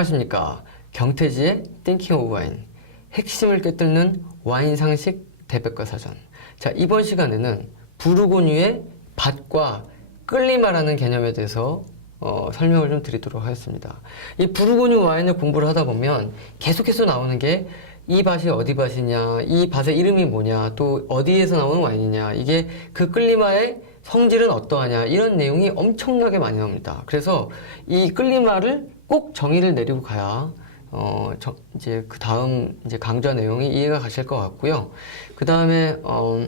안녕하십니까. 경태지의 Thinking of Wine. 핵심을 꿰뚫는 와인 상식 대백과 사전. 자, 이번 시간에는 부르고뉴의 밭과 끌리마라는 개념에 대해서 어, 설명을 좀 드리도록 하겠습니다. 이 부르고뉴 와인을 공부를 하다 보면 계속해서 나오는 게 이 밭이 어디 밭이냐, 이 밭의 이름이 뭐냐, 또 어디에서 나오는 와인이냐, 이게 그 끌리마의 성질은 어떠하냐, 이런 내용이 엄청나게 많이 나옵니다. 그래서 이 끌리마를 꼭 정의를 내리고 가야, 어, 저, 이제 그 다음 이제 강좌 내용이 이해가 가실 것 같고요. 그 다음에, 어,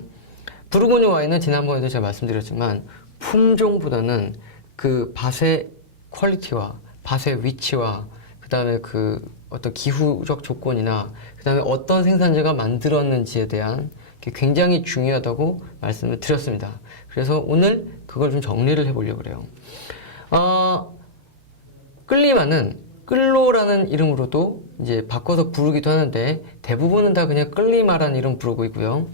부르고뉴 와인은 지난번에도 제가 말씀드렸지만, 품종보다는 그 밭의 퀄리티와 밭의 위치와 그 다음에 그 어떤 기후적 조건이나 그 다음에 어떤 생산자가 만들었는지에 대한 게 굉장히 중요하다고 말씀을 드렸습니다. 그래서 오늘 그걸 좀 정리를 해보려고 그래요. 어, 끌리마는 끌로라는 이름으로도 이제 바꿔서 부르기도 하는데 대부분은 다 그냥 끌리마라는 이름 부르고 있고요.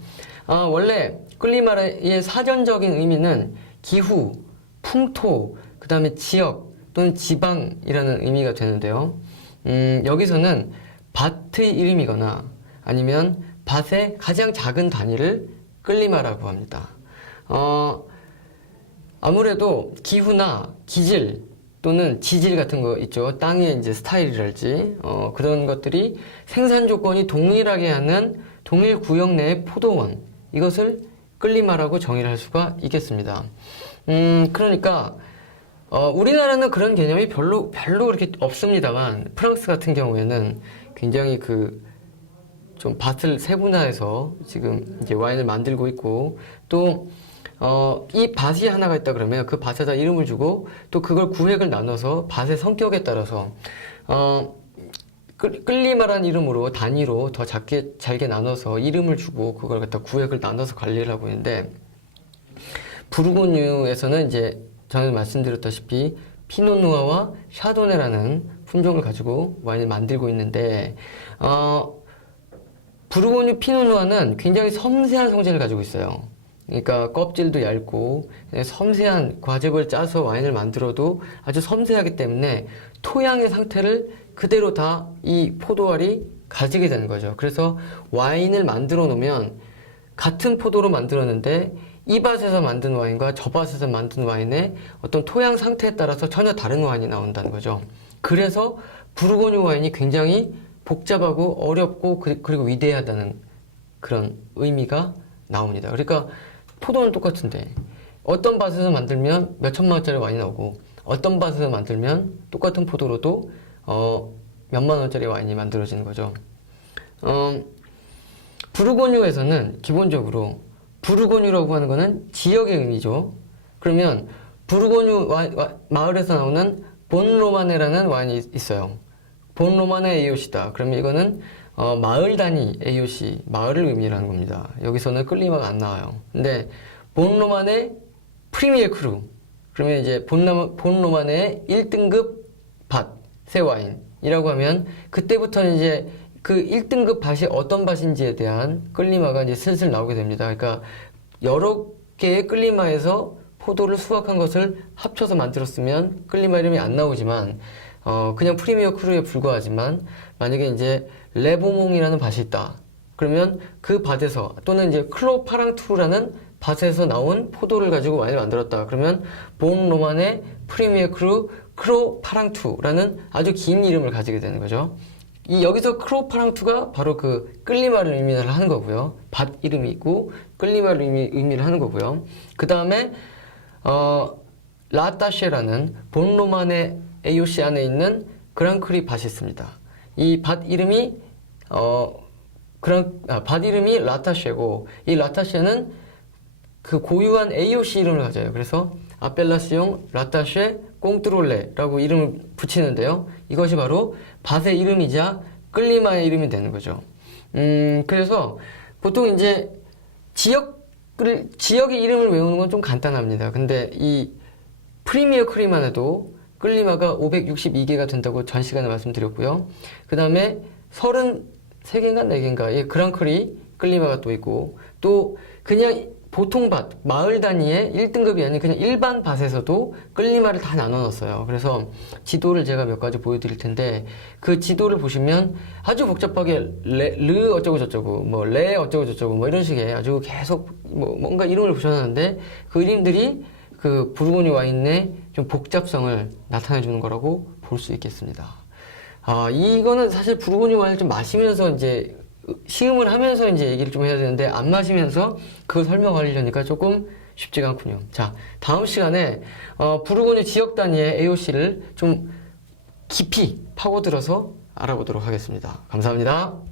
아, 원래 끌리마의 사전적인 의미는 기후, 풍토, 그 다음에 지역 또는 지방이라는 의미가 되는데요. 음, 여기서는 밭의 이름이거나 아니면 밭의 가장 작은 단위를 끌리마라고 합니다. 어, 아무래도 기후나 기질 또는 지질 같은 거 있죠. 땅의 이제 스타일이랄지 어, 그런 것들이 생산 조건이 동일하게 하는 동일 구역 내의 포도원 이것을 끌리마라고 정의를 할 수가 있겠습니다. 음, 그러니까 어, 우리나라는 그런 개념이 별로 별로 그렇게 없습니다만 프랑스 같은 경우에는 굉장히 그 좀 밭을 세분화해서 지금 이제 와인을 만들고 있고 또 어, 이 밭이 하나가 있다 그러면 그 밭에다 이름을 주고 또 그걸 구획을 나눠서 밭의 성격에 따라서 어, 끌- 끌리마란 이름으로 단위로 더 작게 잘게 나눠서 이름을 주고 그걸 갖다 구획을 나눠서 관리를 하고 있는데 부르고뉴에서는 이제 전에 말씀드렸다시피 피노누아와 샤도네라는 품종을 가지고 와인을 만들고 있는데 어, 부르고뉴 피노누아는 굉장히 섬세한 성질을 가지고 있어요. 그러니까 껍질도 얇고 섬세한 과즙을 짜서 와인을 만들어도 아주 섬세하기 때문에 토양의 상태를 그대로 다 이 포도알이 가지게 되는 거죠. 그래서 와인을 만들어 놓으면 같은 포도로 만들었는데 이 밭에서 만든 와인과 저 밭에서 만든 와인의 어떤 토양 상태에 따라서 전혀 다른 와인이 나온다는 거죠. 그래서 부르고뉴 와인이 굉장히 복잡하고 어렵고 그- 그리고 위대하다는 그런 의미가 나옵니다. 그러니까 포도는 똑같은데 어떤 밭에서 만들면 몇 천만 원짜리 와인이 나오고 어떤 밭에서 만들면 똑같은 포도로도 어, 몇만 원짜리 와인이 만들어지는 거죠. 어, 부르고뉴에서는 기본적으로 부르고뉴라고 하는 거는 지역의 의미죠. 그러면 부르고뉴 와- 와- 마을에서 나오는 본 로마네라는 와인이 있- 있어요. 본 로마네 AOC다. 그러면 이거는 어, 마을 단위 AOC, 마을을 의미하는 겁니다. 여기서는 끌리마가 안 나와요. 근데 본로마네 프리미어 크루. 그러면 이제 본로, 본로마네 1등급 밭, 새 와인이라고 하면 그때부터는 이제 그 1등급 밭이 어떤 밭인지에 대한 끌리마가 이제 슬슬 나오게 됩니다. 그러니까 여러 개의 끌리마에서 포도를 수확한 것을 합쳐서 만들었으면 끌리마 이름이 안 나오지만 어 그냥 프리미어 크루에 불과하지만 만약에 이제 레보몽이라는 밭이 있다. 그러면 그 밭에서 또는 이제 클로파랑투라는 밭에서 나온 포도를 가지고 와인을 만들었다. 그러면 본 로만의 프리미어 크루 크로파랑투라는 아주 긴 이름을 가지게 되는 거죠. 이 여기서 크로파랑투가 바로 그 끌리마를 의미를 하는 거고요. 밭 이름이 있고 끌리마를 의미, 의미를 하는 거고요. 그 다음에 어, 라따쉐라는 본로만의 AOC 안에 있는 그랑크리 밭이 있습니다. 이 밭 이름이 어, 그랑 아, 밭 이름이 라타쉐고 이 라타쉐는 그 고유한 AOC 이름을 가져요. 그래서 아펠라시용 라타쉐 꽁트롤레라고 이름을 붙이는데요. 이것이 바로 밭의 이름이자 끌리마의 이름이 되는 거죠. 음, 그래서 보통 이제 지역을, 지역의 이름을 외우는 건 좀 간단합니다. 근데 이 프리미어 크리만 해도 끌리마가 562개가 된다고 전 시간에 말씀드렸고요. 그 다음에 33개인가 4개인가 의 그랑크리 끌리마가 또 있고 또 그냥 보통 밭, 마을 단위의 1등급이 아닌 그냥 일반 밭에서도 끌리마를 다 나눠 놨어요. 그래서 지도를 제가 몇 가지 보여드릴 텐데 그 지도를 보시면 아주 복잡하게 레, 르 어쩌고 저쩌고 뭐 레 어쩌고 저쩌고 뭐 이런 식의 아주 계속 뭐 뭔가 이름을 붙여놨는데 그 이름들이 그 부르고니 와인의 좀 복잡성을 나타내 주는 거라고 볼 수 있겠습니다. 아, 이거는 사실 부르고니 와인을 좀 마시면서 이제 시음을 하면서 이제 얘기를 좀 해야 되는데 안 마시면서 그걸 설명하려니까 조금 쉽지가 않군요. 자, 다음 시간에 어, 부르고니 지역 단위의 AOC를 좀 깊이 파고들어서 알아보도록 하겠습니다. 감사합니다.